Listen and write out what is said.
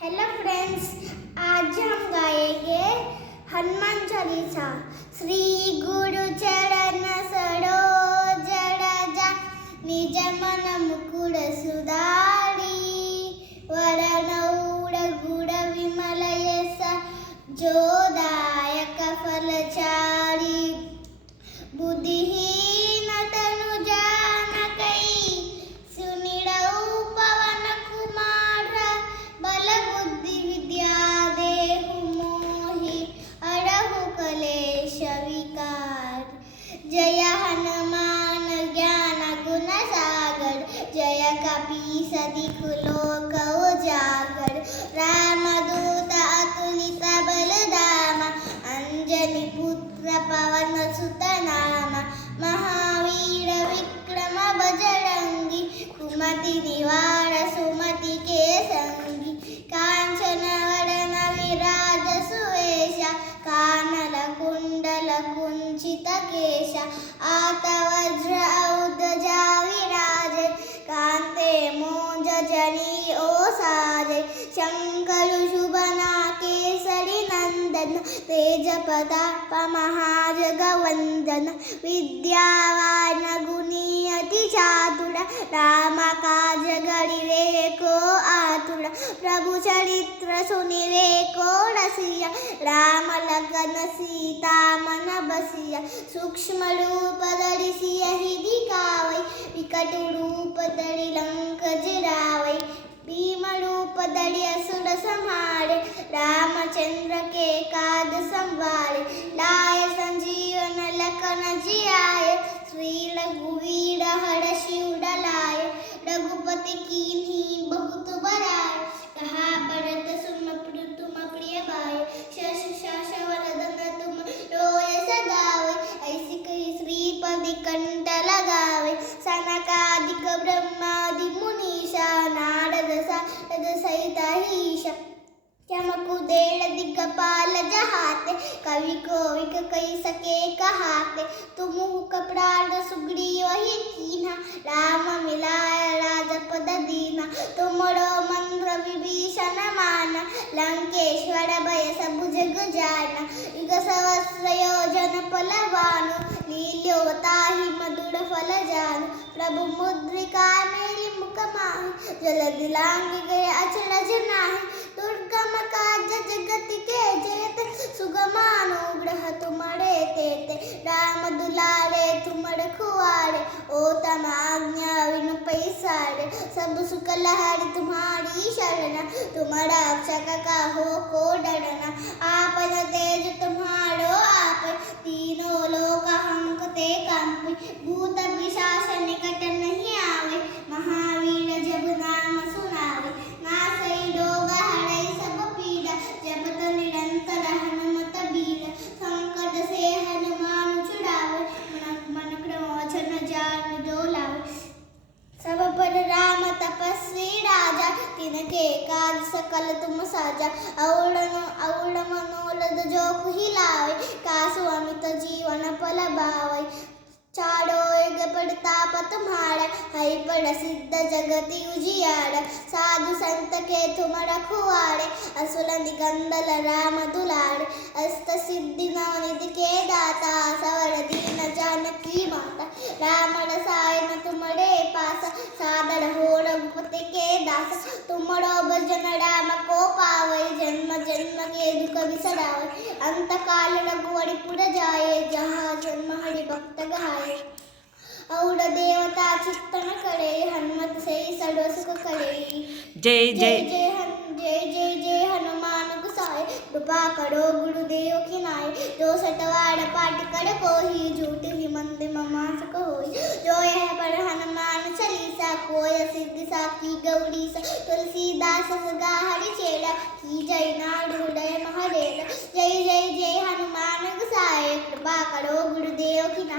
Hello friends, आज हम गाएंगे हनुमान चालीसा। श्री गुरु चरण सरोज रज निज मन मुकुर सुधारी वरण रघुर विमल यश जोदायक फलचारी बुद्धिहीन तनु जानकै सुनिरौ पवन कुमार बल बुद्धि विद्या देहु मोहि अरहु कलेश विकार। जय हनुमान ज्ञान गुण सागर जय कपीस तिहु लोक उजागर। रामदूत अतुलित बल धाम अंजनी पुत्र पवन सुत नाम। महावीर विक्रम बजरंगी कुमति निवार सुमति के संगी। कांचन वरण विराज सुवेश कानन कुंडल कुंचित केश। आत वज्र औध्वजा विराजे कांते मोज जनी ओसाजे। शंकर शुभना केसरी नंदन तेज प्रताप महाजगवंदन। विद्यावान गुणी अति चातुर राम काज गरिवे को आतुर। प्रभु चरित्र सुनिवे को रसिया राम लगन सीता मन बसिया। सूक्ष्म रूप धरि सियहि दिखावै विकट रूप धरि लंक जरावै। भीम रूप धरि असुर संहारे रामचंद्र के काज संवारे। लाय संजीवन लखन जियाए श्री रघुवीर हरषि उडलाए। रघुपति कीन्ही बहुत बड़ाई कहा भरत सुमपुर तुम प्रिय भाई। शश शश वरदन तुम रोय सदावे ऐसी कही श्रीपति कंठ लगावे। सनकादिक ब्रह्मादि मुनीषा नारद सारद सहित ईशा। चमकुदेड़ दिगपाल जहाते कवि कोविक कही सके कहाते। तुम कपराध सुग्रीव ही कीन्हा राम मिलाय राजपद दीना। तुमरो मंत्र विभीषण माना लंकेश्वर भय सब जग जाना। युग सहस्र योजन पलवानु लील्यो ताहि मधुर फल जानु। प्रभु मुद्रिका मेरी मुख माहि जल दिलांग गए अचरज नाही। दुर्गम काज जगत के जेते सुगमानुग्रह तुम्हारे तेते। राम दुलारे तुम रखवारे ओ तम आज्ञा बिनु पैसारे। सब सुख लहरी तुम्हारी शरण तुम रक्षक कहो को डरना। आपन तेज तुम्हारो आप तीनों लोक हंकते कांपे। भूत पिशाच निकट नहीं आवे महावीर जब नाम सुनावे। नासै रोग हरै सब पीड़ा जपत निरंतर हनुमत बीरा। संकट से हनुमान छुड़ावे मन क्रम वचन जान जो लावे। सब पर राम तपस्वी राजा तिनके काज सकल तुम साजा। औड़ मनोरथ जो कुहिलावे कासु अमित जीवन फल भावै। चारों युग प्रताप तुम्हारा है प्रसिद्ध जगति उजियारा। साधु संत के तुम रखवारे असुर निकंदन राम दुलारे। अष्ट सिद्धि नवनिधि के दाता सवर दीन जानकी माता। राम रसायन तुमरे पास सादर हो रघुपति के दास। तुमरो भजन राम को पावै जन्म जन्म के दुख बिसरावै। अंत काल रघुवर पुर जाए जहाँ जन्म हरि भक्त गाए। और देवता चित्तन करे हनुमत से सर्व सुख करे। जय जय जय जय जय हनुमान गुसाए कृपा करो गुरुदेव की नाय। जो सतवार पाठ कर कोहि झूठ ही मंद ममास कहोई। जो यह पर हनुमान चालीसा कोय सिद्धि साखी गौरी सा। तुलसीदास सदा हरि चेरा की जय नाडु हृदय महरेरा। जय जय जय हनुमान गुसाए कृपा करो गुरुदेव की नाय।